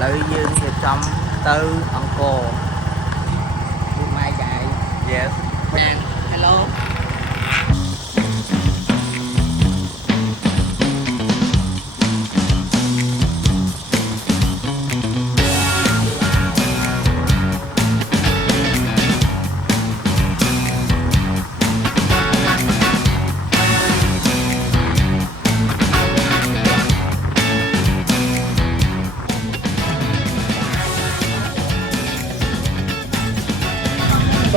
Lợi dương thì trong tư Angkor. My guy. Yes. Dan, hello.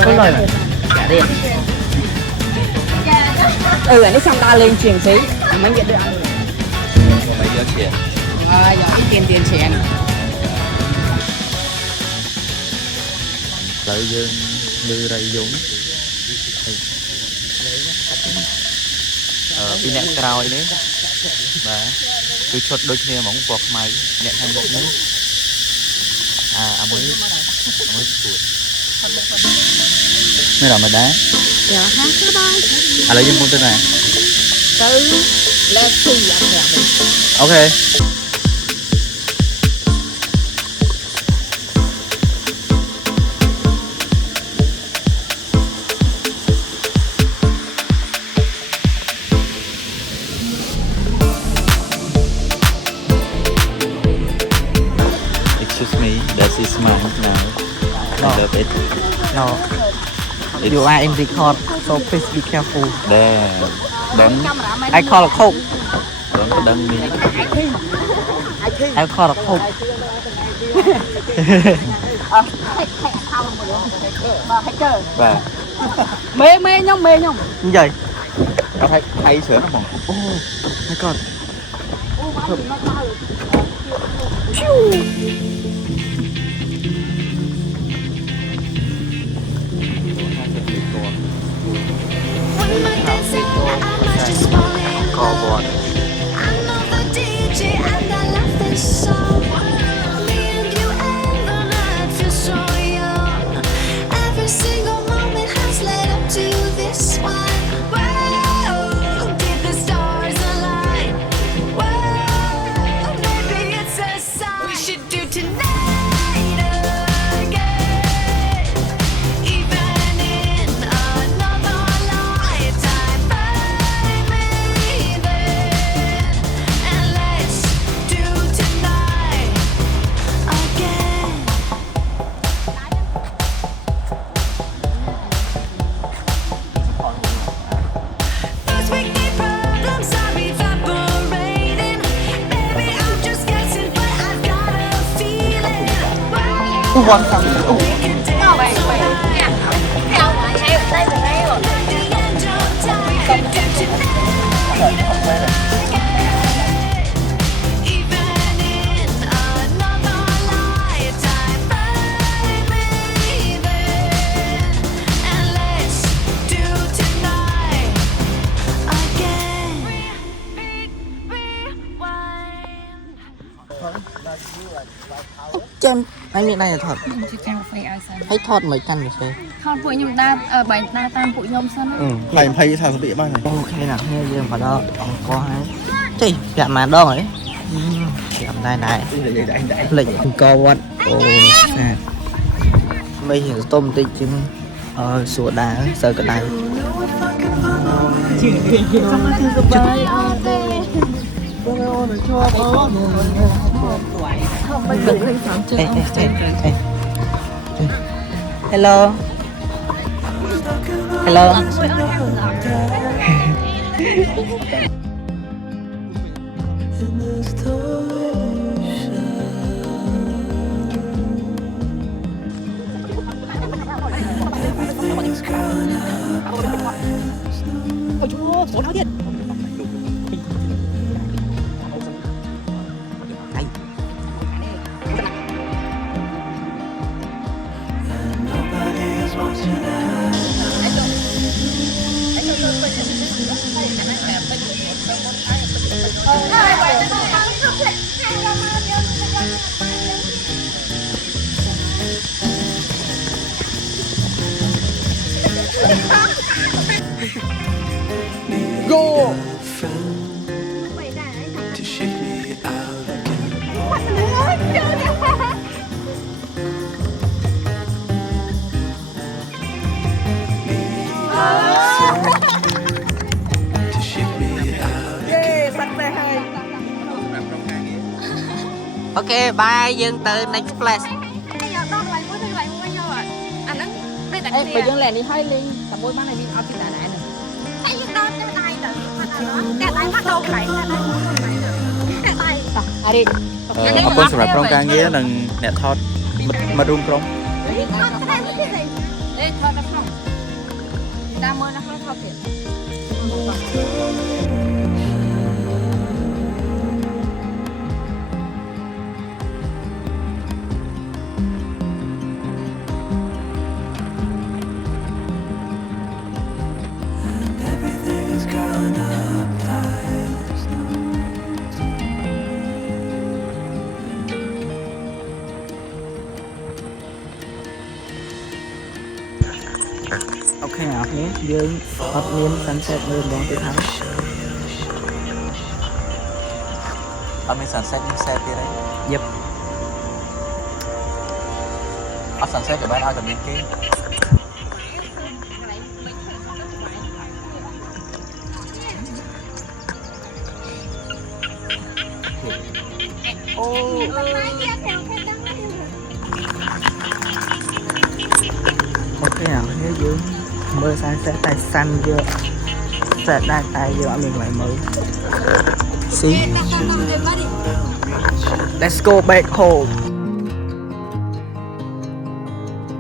Có lời này. Dạ đi. Anh xong ta lên chuyển xí. Mấy việc được ăn. Mày nhớ tiền. Giờ ít tiền tiền. Lợi dương như rầy dũng. Vì nẹn cào đấy. Và cứ chốt đôi kia móng vọt máy nẹn thành bột nước. Mới sụt. Mới là mà đá. Dạ hát cái bài. Lợi dương muốn tên này. Từ lên xì ăn kèm. Ok. Excuse me, that is mine now. No. I love it. No. You are in record, so please be careful. Damn. Đấng. I call a coke. Đấng có đấng đi. I call a coke. Và Mê nhông. như vậy. Hay sữa nó mòn. Oh my god. Cò bọt. Quan trọng. Chém anh nghĩ này là thật. Hãy thọt mấy căn được chưa? Thọt bụi nhung ta bảy ta tam bụi nhung sân. Này thấy sao bị bao này. Ok nào, nghe dương vào đó. Có hai. Chị, dạ mà đo rồi. Dạ này. Lịch co vật. Mấy hiện tôm tích chứ. Sủa đá, sờ cái đáy. Hello. Go! To shake me out again. អូខេបាយយើងទៅ next place អេបើយើងលែងនេះហើយលេងតែមួយបានឲ្យវាអត់ពីណាដែរអារី អរគុណសម្រាប់ក្រុមការងារនិងអ្នកថតមិត្តរួមក្រុម លេងថតនៅក្នុងតាមមើលនៅក្នុងថតទៀត អូខេអ្នកនរយើងអត់មាន sunset មើលម្ដងទៀតហើយ អត់មាន sunset មាន set ទៀតទេ យឹប អត់ sunset ក៏បានឲ្យតែមានគេ អូខេអ្នកនរយើងមើល sunset តែសាន់យក set ដែរតែយើងអត់មានកន្លែងមើល See Let's go back home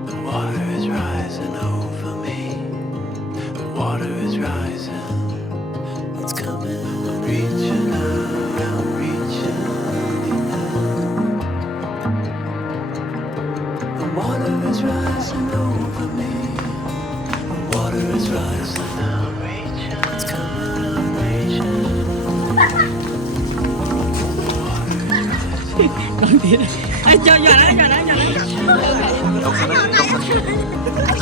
The water is rising over me. The water is rising. It's coming. I'm reaching out. I'm reaching. The water is rising over me. The water is rising. I'm reaching. It's coming. I'm reaching. cho giờ đó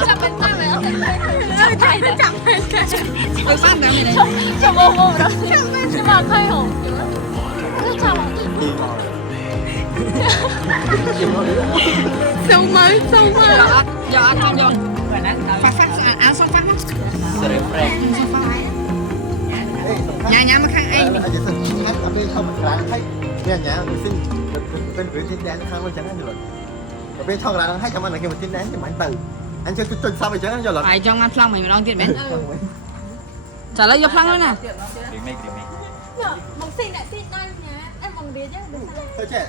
chậm bên tay mày ơi thầy nó chậm bên tay ôi bắt mẹ mày này chậm vô vô đó nhưng mà khai hồn nó chậm sâu mới giờ ăn không rồi phát ăn xong phát nhà mà khai anh เนี่ยเนี่ยซึ่งเป็นวิธีแดนข้างมันจะนั่นอยู่หรอแต่เป็นช่องร้านให้จำมันไหนเกี่ยวกับวิธีแดนจะมันตื่นอันเชื่อจุดซ้ำไปเจอนั่นอยู่หรอ phải trong ăn phăng mày đang tiền bén trả lời vô phăng luôn nè remake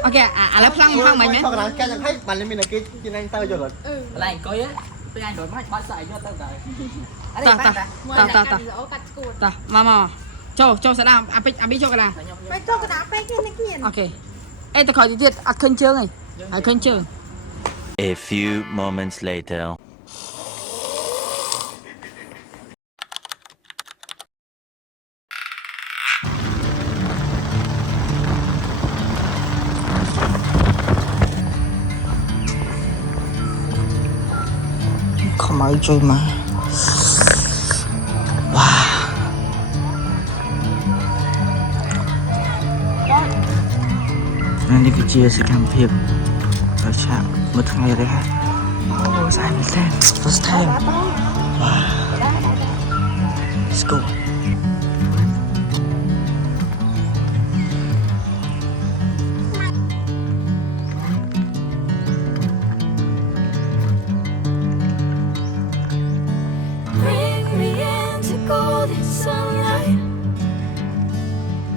ok lấy phăng phăng mày mấy ช่องร้านแกยังให้มันเลยมีในกินนั่นตื่นอยู่หรอ lại coi á tôi ăn rồi mới bắt xài cho tao cởi ta mà cho sẽ làm abi cho cái nào ok ê tao khỏi gìទៀតអត់ឃើញជើងឯងហើយឃើញជើង A few moments later. ខ្មៅជួយមកវ៉ានេះគឺជាសកម្មភាពដល់ឆាកមួយថ្ងៃទេហ่ะអូស្អាតមែនទេ first time វ៉ា let's go Bring me into golden sunlight.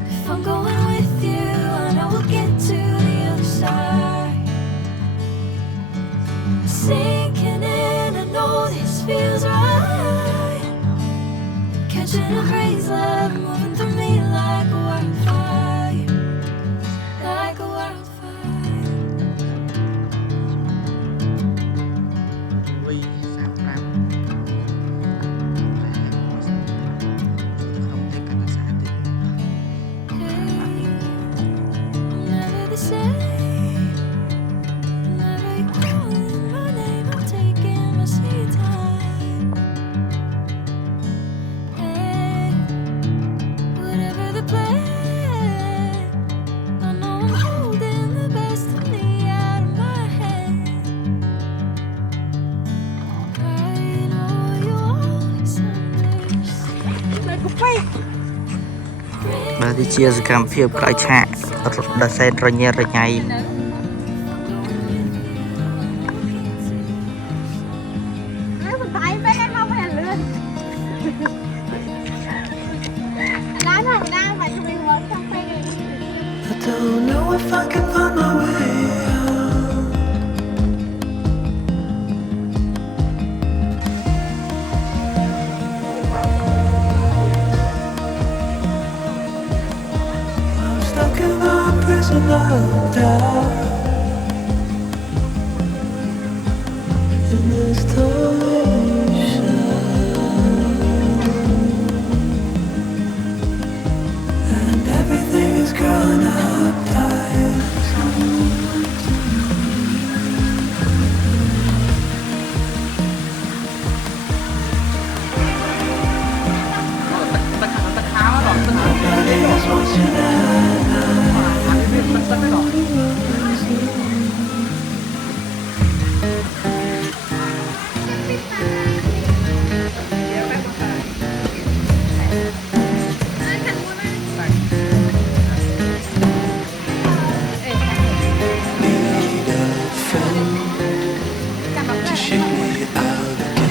If I'm going with you, I know we'll get to the other side. Sinking in, I know this feels right. Catching a và đi chia sẻ cảm phiền cõi chạ đã xem rồi nhé rồi nhảy I don't know if I can find my way out. I'm stuck in a prison of doubt. In this torsion, and everything is growing up tight. Nobody is watching at need a friend to shake me out again.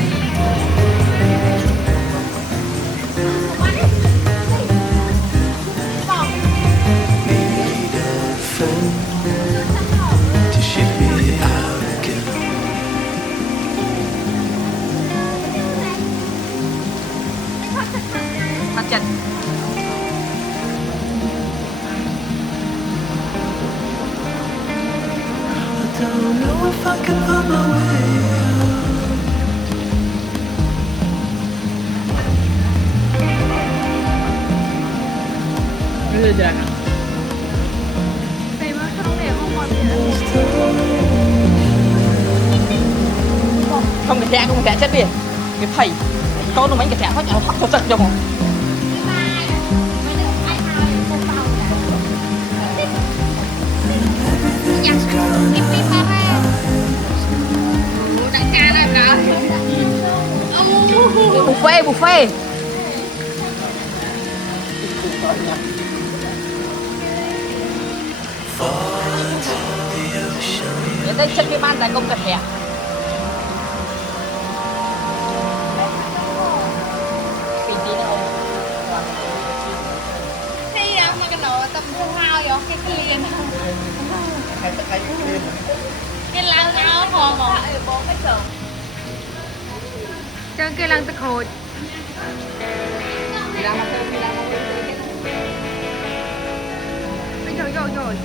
Need a friend to shake me out again. bắt chân I don't know if I can find my way out. không cái thẻ không cái thẻ chết đi cái thầy con nó mấy cái thẻ thoát nó thoát thật cho một buffet đến đây chân cái ban tại công cật thẻ Khi ông mà cái nổ tầm không hao vô cái kia cái lao nó hồ một bốn cái sườn cho cái lăng tức hồi rồi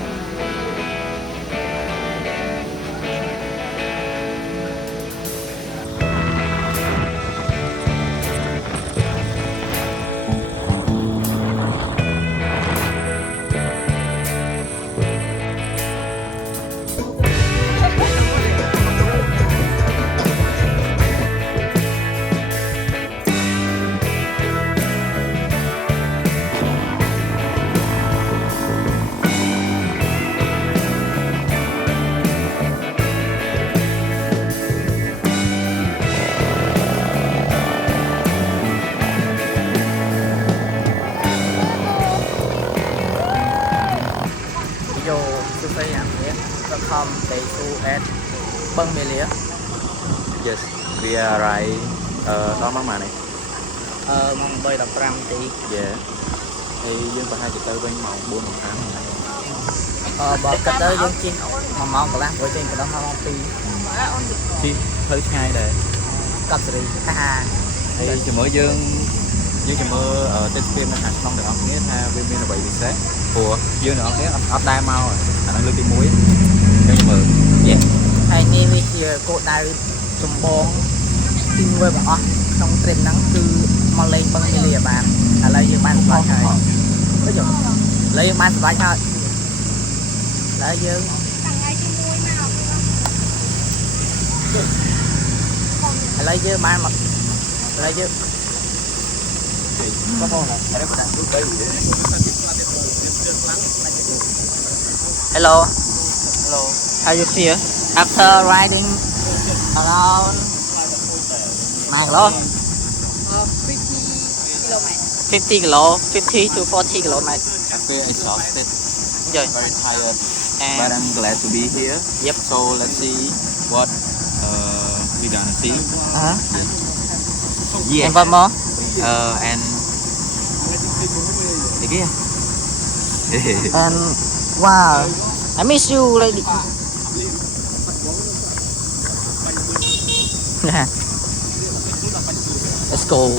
vô tôi thấy ăn nhé nó không để tu at bưng mì lía Yes, we are right. Đó món mà này. mong bơi đập ram tí Yeah. Thì dương còn 24 bên màu 4 1 tháng. bỏ cất tới dương chín mà mong cả lắm với trên cái đó mong tí Chi hơi ngay đây. cặp xử lý ha Thì chỉ mới dương chỉ mới ở trên phim nó hạt không được ông nghĩa ha viên là bị xét của dương nữa nghĩa ấp đai mau rồi anh đang lươn tim muối cho chỉ mới yeah. hay nghe với cô đại chùm bóng tin quê bỏ trong trend nắng cứ mà lên băng mì lìa bàn lấy dương ban sợi thôi có chừng lấy dương ban sợi thôi lấy dương lấy dương ban mà lấy dương Có con này, đây có đang chút đây gì đấy. Hello. Hello. How you feel after riding around Mang Lo? 50 kilometers. 50 kilo, 50 to 40 kilometers. I feel exhausted, Rồi. very tired, And but I'm glad to be here. Yep. So let's see what we gonna see. Yeah. And one more. And again. And wow, I miss you, lady. Let's go.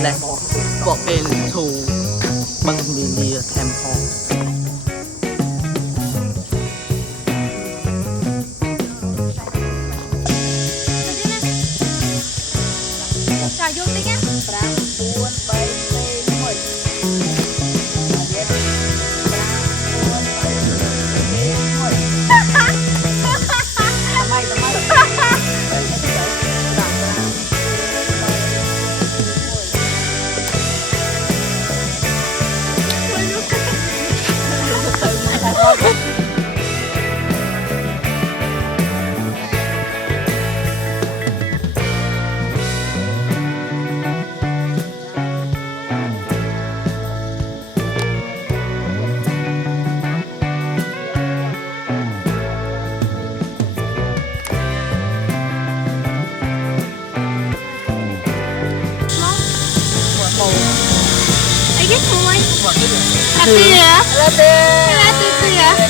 Let's walk into Bangmilia Temple. Rồi vô tí nhá. Ấy cái thôi. Latte hả? Latte hả?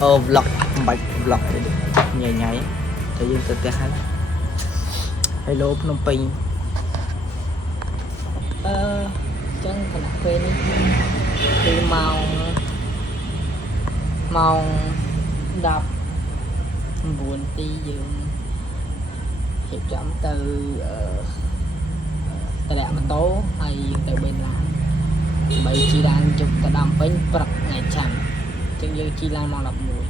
Ôi, vlog, bạch vlog nhảy nhảy, tự nhiên tự tiếc hay. Hello Phnom Penh. Chẳng cần quên đi màu đọc buồn tí dương hiệp chậm từ tại đạm tố hay từ bên làm bởi chi đang chụp tại đàm bánh bật ngày chẳng chân dương chi lan màu đọc mùi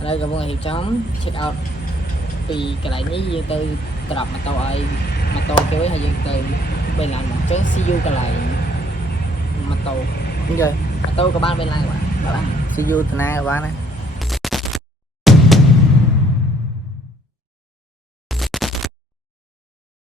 ở đây các bạn hiệp chấm check out vì cái này ní dương từ tập mà tàu ấy mà tàu kêu hay dương từ bên làm một cái CU cái này mà tàu rồi mà tàu các bạn bên này các bạn CU từ nay các bạn này